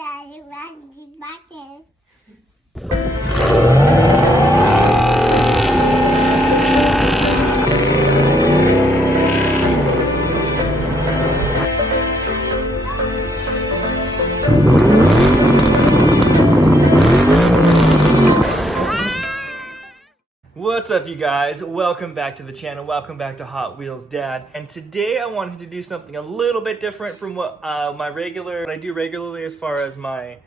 Daddy around the button. What's up, you guys? Welcome back to the channel. Welcome back to Hot Wheels Dad. And today I wanted to do something a little bit different from what what I do regularly as far as my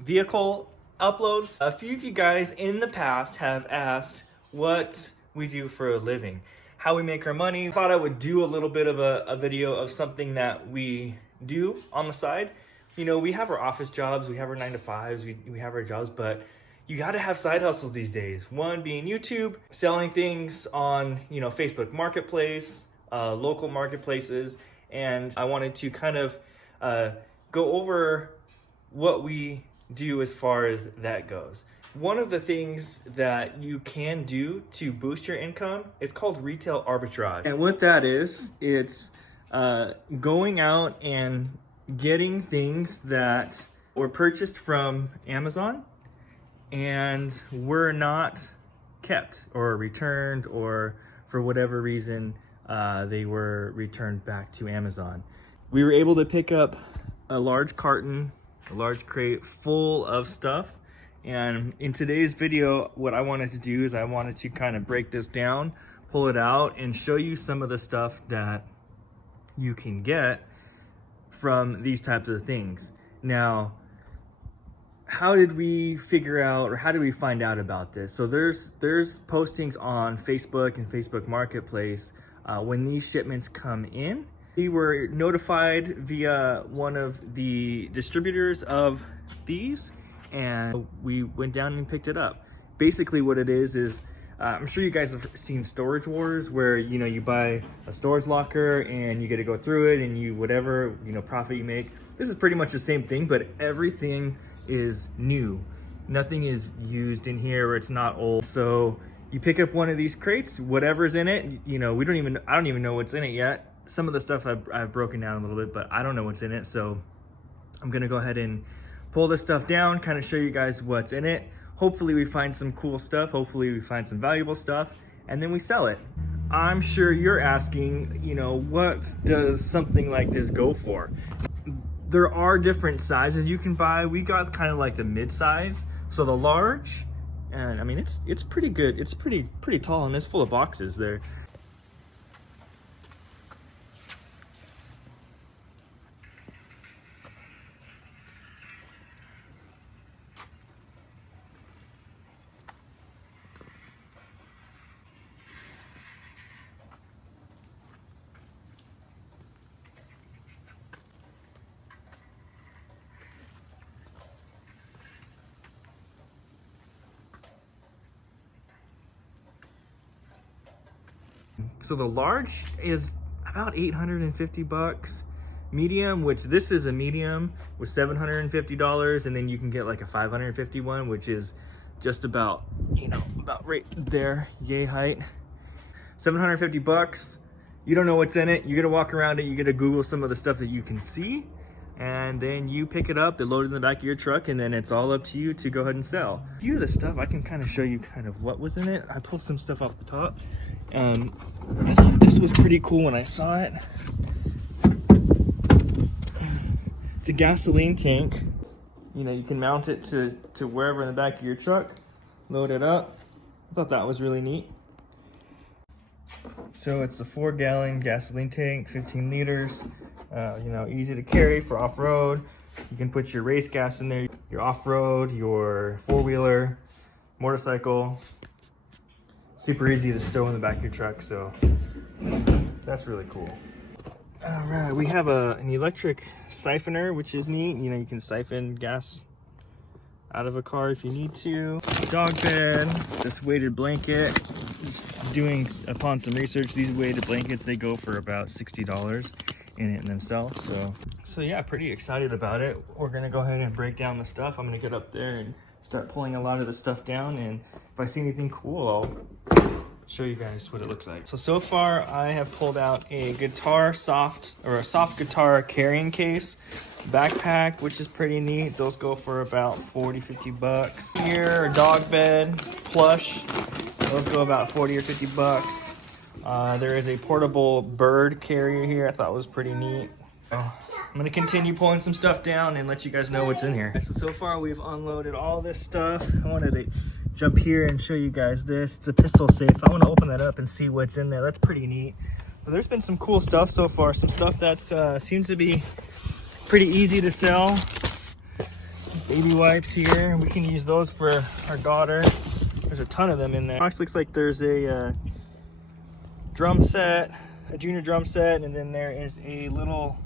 vehicle uploads. A few of you guys in the past have asked what we do for a living, how we make our money. I thought I would do a little bit of a video of something that we do on the side. You know, we have our office jobs, we have our 9-to-5s, we have our jobs, but you got to have side hustles these days. One being YouTube, selling things on, Facebook Marketplace, local marketplaces. And I wanted to kind of go over what we do as far as that goes. One of the things that you can do to boost your income is called retail arbitrage. And what that is, it's going out and getting things that were purchased from Amazon and were not kept or returned, or for whatever reason they were returned back to Amazon. We were able to pick up a large carton, a large crate full of stuff, and in today's video what I wanted to do is I wanted to kind of break this down, pull it out, and show you some of the stuff that you can get from these types of things. Now, how did we figure out, or how did we find out about this? So there's postings on Facebook and Facebook Marketplace when these shipments come in. We were notified via one of the distributors of these, and we went down and picked it up. Basically what it is I'm sure you guys have seen Storage Wars, where you buy a storage locker and you get to go through it, and you whatever profit you make. This is pretty much the same thing, but everything is new. Nothing is used in here, or it's not old. So you pick up one of these crates, whatever's in it, I don't even know what's in it yet. Some of the stuff I've broken down a little bit, but I don't know what's in it. So I'm gonna go ahead and pull this stuff down, kind of show you guys what's in it. Hopefully we find some cool stuff. Hopefully we find some valuable stuff, and then we sell it. I'm sure you're asking, what does something like this go for? There are different sizes you can buy. We got kind of like the mid-size. So the large, and I mean, it's pretty good. It's pretty tall, and it's full of boxes there. So the large is about 850 bucks. Medium, which this is a medium, was $750, and then you can get like a 550 one, which is just about, about right there, yay height. 750 bucks. You don't know what's in it. You gotta walk around it. You gotta Google some of the stuff that you can see, and then you pick it up, they load it in the back of your truck, and then it's all up to you to go ahead and sell. A few of the stuff, I can kind of show you kind of what was in it. I pulled some stuff off the top. I thought this was pretty cool when I saw it. It's a gasoline tank. You can mount it to wherever in the back of your truck, load it up. I thought that was really neat. So it's a 4-gallon gasoline tank, 15 liters. Easy to carry for off-road. You can put your race gas in there, your off-road, your four-wheeler, motorcycle. Super easy to stow in the back of your truck, so that's really cool. All right, we have an electric siphoner, which is neat. You can siphon gas out of a car if you need to. Dog bed, this weighted blanket. Just upon some research, these weighted blankets, they go for about $60 in themselves. So yeah, pretty excited about it. We're gonna go ahead and break down the stuff. I'm gonna get up there and start pulling a lot of the stuff down, and if I see anything cool, I'll show you guys what it looks like. So far I have pulled out a guitar soft guitar carrying case, backpack, which is pretty neat. Those go for about 40-50 bucks. Here, a dog bed, plush. Those go about 40 or 50 bucks. There is a portable bird carrier here. I thought was pretty neat. I'm gonna continue pulling some stuff down and let you guys know what's in here. So far we've unloaded all this stuff. I wanted to jump here and show you guys this. It's a pistol safe. I want to open that up and see what's in there. That's pretty neat. But there's been some cool stuff so far. Some stuff that seems to be pretty easy to sell. Baby wipes here. We can use those for our daughter. There's a ton of them in there. Box looks like there's a drum set, a junior drum set, and then there is a little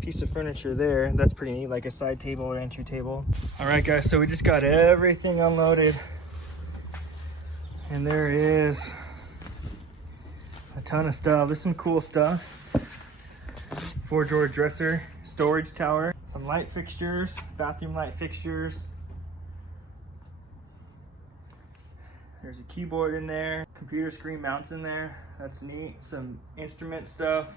piece of furniture there. That's pretty neat, like a side table or entry table. All right, guys, so we just got everything unloaded. And there is a ton of stuff. There's some cool stuff. 4-drawer dresser, storage tower, some light fixtures, bathroom light fixtures. There's a keyboard in there, computer screen mounts in there. That's neat. Some instrument stuff.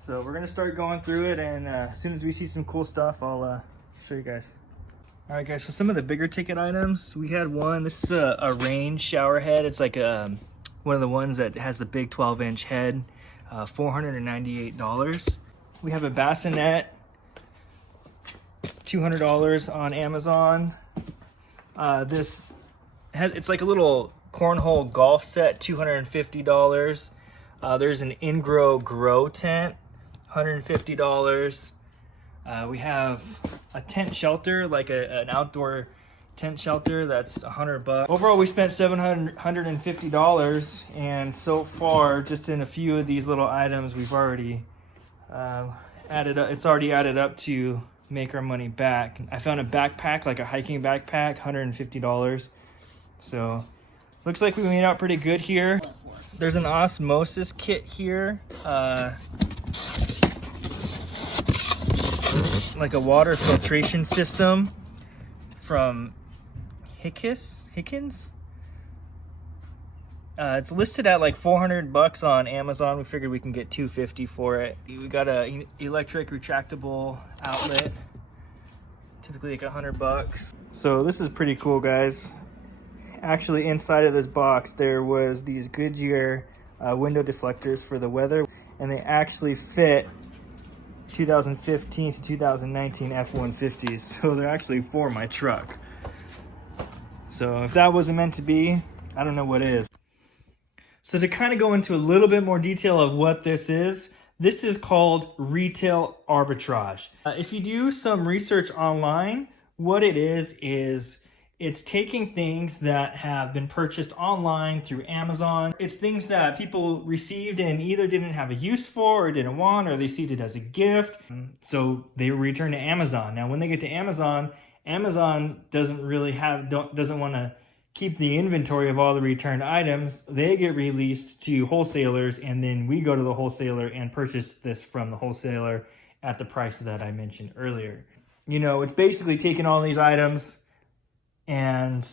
So we're gonna start going through it, and as soon as we see some cool stuff, I'll show you guys. All right, guys, so some of the bigger ticket items, we had one. This is a rain shower head. It's like one of the ones that has the big 12-inch head, $498. We have a bassinet, $200 on Amazon. It's like a little cornhole golf set, $250. There's an grow tent, $150. We have a tent shelter, like an outdoor tent shelter, that's $100. Overall, we spent $750, and so far, just in a few of these little items, we've already added up. It's already added up to make our money back. I found a backpack, like a hiking backpack, $150. So looks like we made out pretty good here. There's an osmosis kit here. Like a water filtration system from Hickens. It's listed at like 400 bucks on Amazon. We figured we can get 250 for it. We got a electric retractable outlet, typically like 100 bucks. So this is pretty cool, guys. Actually, inside of this box there was these Goodyear window deflectors for the weather, and they actually fit 2015 to 2019 F-150s, so they're actually for my truck. So if that wasn't meant to be, I don't know what is. So to kind of go into a little bit more detail of what this is called retail arbitrage. If you do some research online, what it is it's taking things that have been purchased online through Amazon. It's things that people received and either didn't have a use for or didn't want, or they received it as a gift. So they return to Amazon. Now, when they get to Amazon, Amazon doesn't want to keep the inventory of all the returned items. They get released to wholesalers, and then we go to the wholesaler and purchase this from the wholesaler at the price that I mentioned earlier. You know, it's basically taking all these items and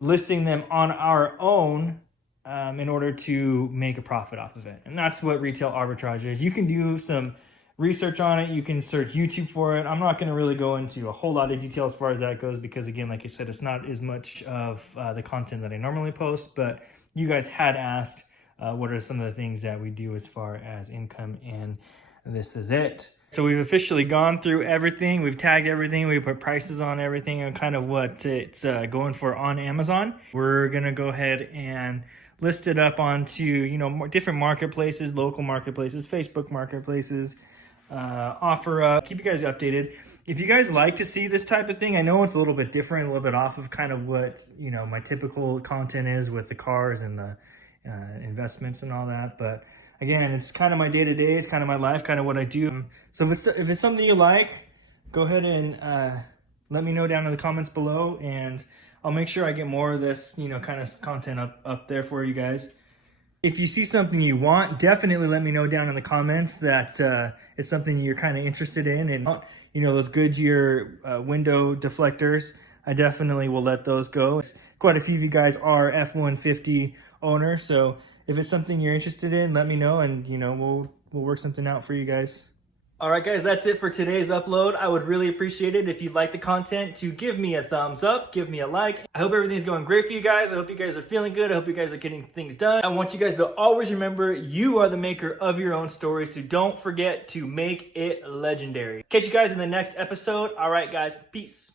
listing them on our own in order to make a profit off of it. And that's what retail arbitrage is. You can do some research on it. You can search YouTube for it. I'm not going to really go into a whole lot of detail as far as that goes, because again, like I said, it's not as much of the content that I normally post, but you guys had asked what are some of the things that we do as far as income, and this is it. So we've officially gone through everything. We've tagged everything. We put prices on everything and kind of what it's going for on Amazon. We're going to go ahead and list it up onto, you know, more different marketplaces, local marketplaces, Facebook marketplaces, OfferUp. Keep you guys updated. If you guys like to see this type of thing, I know it's a little bit different, a little bit off of kind of what, you know, my typical content is with the cars and the investments and all that, but again, it's kind of my day-to-day, it's kind of my life, kind of what I do. So if it's something you like, go ahead and let me know down in the comments below, and I'll make sure I get more of this, you know, kind of content up there for you guys. If you see something you want, definitely let me know down in the comments that it's something you're kind of interested in. And, you know, those Goodyear window deflectors, I definitely will let those go. Quite a few of you guys are F-150 owners, so if it's something you're interested in, let me know, and we'll work something out for you guys. Alright guys, that's it for today's upload. I would really appreciate it if you'd like the content to give me a thumbs up, give me a like. I hope everything's going great for you guys. I hope you guys are feeling good. I hope you guys are getting things done. I want you guys to always remember you are the maker of your own story, so don't forget to make it legendary. Catch you guys in the next episode. Alright guys, peace.